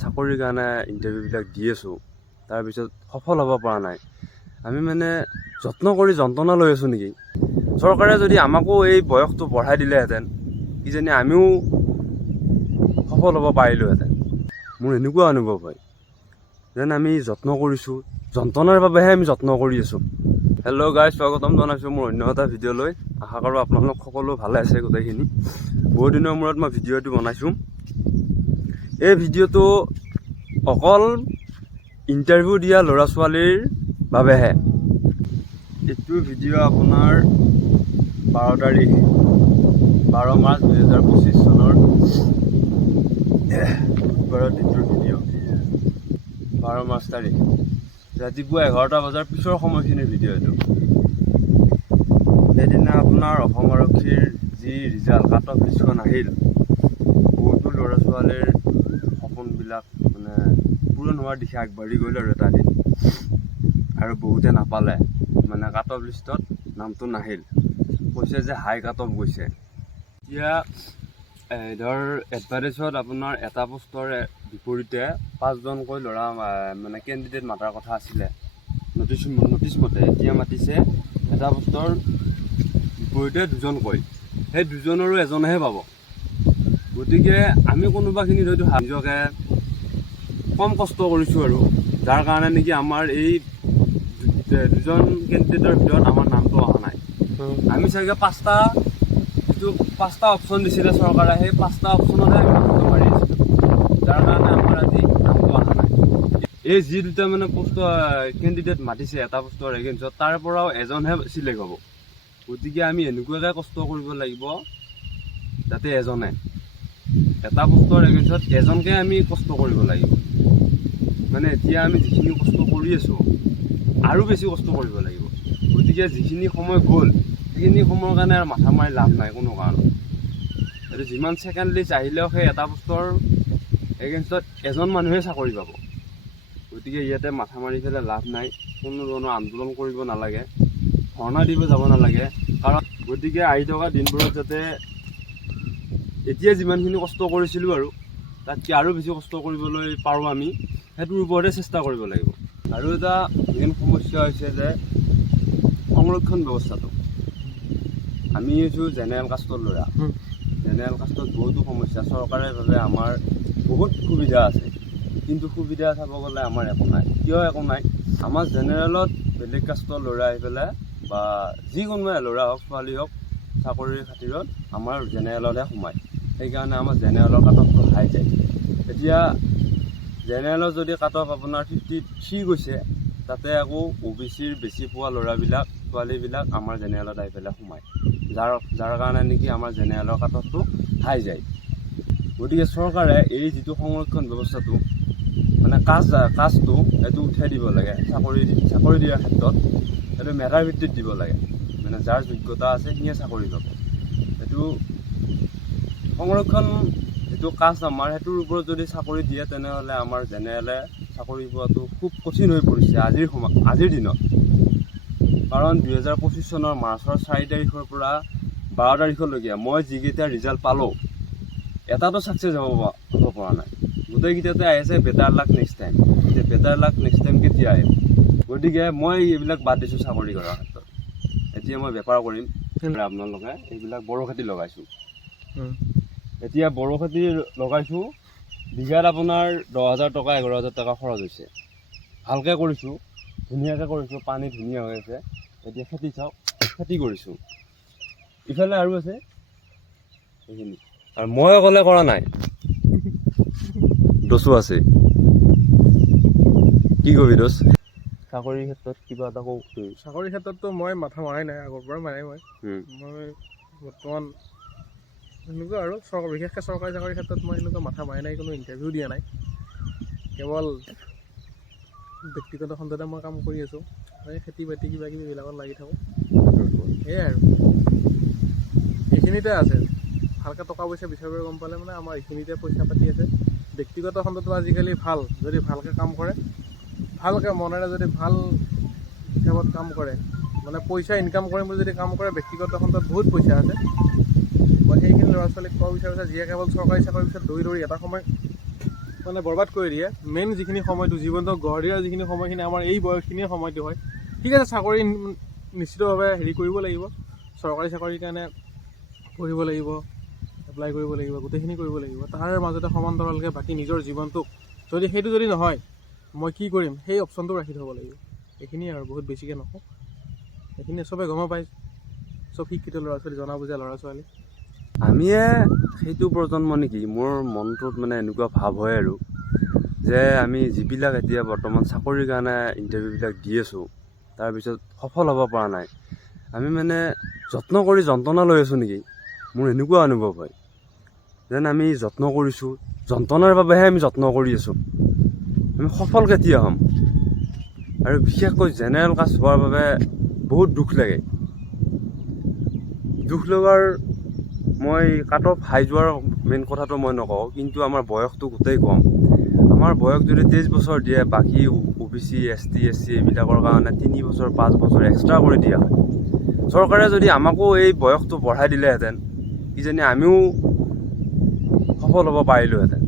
চাকৰিৰ কাৰণে ইণ্টাৰভিউবিলাক দি আছোঁ, তাৰপিছত সফল হ'ব পৰা নাই। আমি মানে যত্ন কৰি যন্ত্ৰণা লৈ আছোঁ নেকি? চৰকাৰে যদি আমাকো এই বয়সটো বঢ়াই দিলেহেঁতেন, কিজানি আমিও সফল হ'ব পাৰিলোহেঁতেন। মোৰ এনেকুৱা অনুভৱ হয় যেন আমি যত্ন কৰিছোঁ, যন্ত্ৰণাৰ বাবেহে আমি যত্ন কৰি আছোঁ। হেল্ল' গাইজ, স্বাগতম জনাইছোঁ মোৰ অন্য এটা ভিডিঅ'লৈ। আশা কৰোঁ আপোনালোক সকলো ভালে আছে গোটেইখিনি। বহুত দিনৰ মূৰত মই ভিডিঅ'টো বনাইছোঁ। এই ভিডিঅ'টো অকল ইণ্টাৰভিউ দিয়া ল'ৰা ছোৱালীৰ বাবেহে। এইটো ভিডিঅ' আপোনাৰ 12 তাৰিখ 12 মাৰ্চ 2025 চনৰ বুধবাৰৰ দিনটোৰ ভিডিঅ'। 12 মাৰ্চ তাৰিখ ৰাতিপুৱা 11টা বজাৰ পিছৰ সময়খিনিৰ ভিডিঅ' এইটো। সেইদিনা আপোনাৰ অসম আৰক্ষীৰ যি ৰিজাল্ট, কাট অফ লিষ্টখন আহিল, বহুতো ল'ৰা ছোৱালীৰ সপোনবিলাক মানে পূৰণ হোৱাৰ দিশে আগবাঢ়ি গ'ল আৰু এটা দিন। আৰু বহুতে নাপালে, মানে কাট অফ লিষ্টত নামটো নাহিল, কৈছে যে হাই কাট অফ গৈছে। এতিয়া ধৰ এডভাৰ্টাইজত আপোনাৰ এটা পোষ্টৰ বিপৰীতে 5জনকৈ ল'ৰা মানে কেণ্ডিডেট মাতাৰ কথা আছিলে নটিচ মতে। এতিয়া মাতিছে এটা পোষ্টৰ বিপৰীতে 2জনকৈ, সেই 2জনৰো এজনেহে পাব। গতিকে আমি কোনোবাখিনিত হয়তো নিজকে কম কষ্ট কৰিছোঁ আৰু, যাৰ কাৰণে নেকি আমাৰ এই 2জন কেণ্ডিডেটৰ ভিতৰত আমাৰ নামটো অহা নাই। আমি চাগে 5টা অপশ্যন দিছিলে চৰকাৰে, সেই 5টা অপশ্যনতহে আমি নামটো মাৰি আছিলোঁ, যাৰ কাৰণে আমাৰ আজি নামটো অহা নাই। এই যি 2টা মানে পোষ্ট কেণ্ডিডেট মাতিছে এটা পোষ্টৰ এগেইনষ্টত, তাৰ পৰাও এজনহে চিলেক্ট হ'ব। গতিকে আমি এনেকুৱাকৈ কষ্ট কৰিব লাগিব যাতে এটা পোষ্টৰ এগেইনষ্টত এজনকৈ আমি কষ্ট কৰিব লাগিব। মানে এতিয়া আমি যিখিনি কষ্ট কৰি আছোঁ আৰু বেছি কষ্ট কৰিব লাগিব। গতিকে যিখিনি সময় গ'ল সেইখিনি সময়ৰ কাৰণে আৰু মাথা মাৰি লাভ নাই কোনো কাৰণত। আৰু যিমান ছেকেণ্ড লিষ্ট আহিলেও সেই এটা পোষ্টৰ এগেইনষ্টত এজন মানুহে চাকৰি পাব। গতিকে ইয়াতে মাথা মাৰি পেলাই লাভ নাই, কোনো ধৰণৰ আন্দোলন কৰিব নালাগে, ধৰ্ণা দিব যাব নালাগে। কাৰণ গতিকে আহি থকা দিনবোৰত যাতে এতিয়া যিমানখিনি কষ্ট কৰিছিলোঁ আৰু তাতকৈ আৰু বেছি কষ্ট কৰিবলৈ পাৰোঁ আমি, সেইটোৰ ওপৰতে চেষ্টা কৰিব লাগিব। আৰু এটা মেইন সমস্যা হৈছে যে সংৰক্ষণ ব্যৱস্থাটো। আমি হৈছোঁ জেনেৰেল কাষ্টৰ ল'ৰা। জেনেৰেল কাষ্টত বহুতো সমস্যা। চৰকাৰে ভাবে আমাৰ বহুত সুবিধা আছে, কিন্তু সুবিধা চাব গ'লে আমাৰ একো নাই। কিয় একো নাই? আমাৰ জেনেৰেলত বেলেগ কাষ্টৰ ল'ৰা আহি পেলাই বা যিকোনোৱে ল'ৰা হওক ছোৱালী হওক চাকৰিৰ খাতিৰত আমাৰ জেনেৰেলতহে সোমায়। সেইকাৰণে আমাৰ জেনেৰেলৰ কাট অফটো হাই যায়। এতিয়া জেনেৰেলত যদি কাট অফ আপোনাৰ 53 গৈছে, তাতে আকৌ OBCৰ বেছি পোৱা ল'ৰাবিলাক ছোৱালীবিলাক আমাৰ জেনেৰেলত আহি পেলাই সোমায়, যাৰ কাৰণে নেকি আমাৰ জেনেৰেলৰ কাট অফটো হাই যায়। গতিকে চৰকাৰে এই যিটো সংৰক্ষণ ব্যৱস্থাটো মানে কাষ্টটো এইটো উঠাই দিব লাগে। চাকৰি দিয়াৰ ক্ষেত্ৰত এইটো মেধাৰ ভিত্তিত দিব লাগে, মানে যাৰ যোগ্যতা আছে সিয়ে চাকৰি পাব। এইটো সংৰক্ষণ যিটো কাষ্ট আমাৰ, সেইটোৰ ওপৰত যদি চাকৰি দিয়ে তেনেহ'লে আমাৰ জেনেৰেলে চাকৰি পোৱাটো খুব কঠিন হৈ পৰিছে আজিৰ দিনত। কাৰণ 2025 চনৰ মাৰ্চৰ 4 তাৰিখৰ পৰা 12 তাৰিখলৈকে মই যিকেইটা ৰিজাল্ট পালোঁ, এটাতো ছাকচেছ হ'ব পৰা নাই। গোটেইকেইটাতে আহিছে বেটাৰ লাক নেক্সট টাইম। এতিয়া বেটাৰ লাক নেক্সট টাইম কেতিয়া আহিব? গতিকে মই এইবিলাক বাদ দিছোঁ চাকৰি কৰাৰ ক্ষেত্ৰত। এতিয়া মই বেপাৰ কৰিম। আপোনালোকে এইবিলাক বড়ো খেতি লগাইছোঁ। এতিয়া বড়ো খেতি লগাইছোঁ, বিঘাত আপোনাৰ 10,000 টকা 11,000 টকা খৰচ হৈছে। ভালকৈ কৰিছোঁ, ধুনীয়াকৈ কৰিছোঁ, পানী ধুনীয়া হৈ আছে। এতিয়া খেতি চাওক, খেতি কৰিছোঁ। ইফালে আৰু আছে সেইখিনি, আৰু মই অকলে কৰা নাই, দোষো আছে। কি কবি দোষ? চাকৰিৰ ক্ষেত্ৰত কিবা এটা কওঁ। চাকৰিৰ ক্ষেত্ৰততো মই মাথা মৰাই নাই, আগৰ পৰা মাৰাই মই বৰ্তমান এনেকুৱা আৰু বিশেষকৈ চৰকাৰী চাকৰিৰ ক্ষেত্ৰত মই এনেকুৱা মাথা মাৰাই নাই, কোনো ইণ্টাৰভিউ দিয়া নাই। কেৱল ব্যক্তিগত খণ্ডতে মই কাম কৰি আছোঁ। এই খেতি বাতি কিবা কিবি এইবিলাকত লাগি থাকোঁ, সেয়াই আৰু এইখিনিতে আছে। ভালকৈ টকা পইচা বিচাৰিবলৈ গম পালে মানে আমাৰ এইখিনিতে পইচা পাতি আছে। ব্যক্তিগত খণ্ডটো আজিকালি ভাল, যদি ভালকৈ কাম কৰে, ভালকৈ মনেৰে যদি ভাল হিচাপত কাম কৰে, মানে পইচা ইনকাম কৰিম বুলি যদি কাম কৰে, ব্যক্তিগত খণ্ডত বহুত পইচা আছে। মই সেইখিনি ল'ৰা ছোৱালীক ক'ব বিচাৰোঁ যে যিয়ে কেৱল চৰকাৰী চাকৰিৰ পিছত দৌৰি এটা সময় মানে বৰবাদ কৰি দিয়ে। মেইন যিখিনি সময়টো জীৱনটো গঢ় দিয়াৰ যিখিনি সময়খিনি আমাৰ এই বয়সখিনিয়ে সময়টো হয়। ঠিক আছে, চাকৰি নিশ্চিতভাৱে হেৰি কৰিব লাগিব, চৰকাৰী চাকৰিৰ কাৰণে পঢ়িব লাগিব, এপ্লাই কৰিব লাগিব, গোটেইখিনি কৰিব লাগিব। তাৰ মাজতে সমান্তৰালকৈ বাকী নিজৰ জীৱনটোক সেইটো যদি নহয় মই কি কৰিম সেই অপশ্যনটো ৰাখি থ'ব লাগিব। এইখিনিয়ে আৰু বহুত বেছিকৈ নকওঁ, এইখিনি চবেই গম পায়, চব শিক্ষিত ল'ৰা ছোৱালী, জনা বুজা ল'ৰা ছোৱালী। আমিয়ে সেইটো প্ৰজন্ম নেকি, মোৰ মনটোত মানে এনেকুৱা ভাৱ হয় আৰু যে আমি যিবিলাক এতিয়া বৰ্তমান চাকৰিৰ কাৰণে ইণ্টাৰভিউবিলাক দি আছোঁ, তাৰপিছত সফল হ'ব পৰা নাই, আমি মানে যত্ন কৰি যন্ত্ৰণা লৈ আছোঁ নেকি, মোৰ এনেকুৱা অনুভৱ হয়। যেন আমি যত্ন কৰিছোঁ, যন্ত্ৰণাৰ বাবেহে আমি যত্ন কৰি আছোঁ। আমি সফল কেতিয়া হ'ম? আৰু বিশেষকৈ জেনেৰেল কাষ্ট হোৱাৰ বাবে বহুত দুখ লাগে। দুখ লগাৰ মই কাট অফ হাই যোৱাৰ মেইন কথাটো মই নকওঁ, কিন্তু আমাৰ বয়সটো গোটেই কম। আমাৰ বয়স যদি 23 বছৰ দিয়ে, বাকী OBC, ST, SC এইবিলাকৰ কাৰণে 3 বছৰ 5 বছৰ এক্সট্ৰা কৰি দিয়া হয়। চৰকাৰে যদি আমাকো এই বয়সটো বঢ়াই দিলেহেঁতেন, কিজানি আমিও সফল হ'ব পাৰিলোহেঁতেন।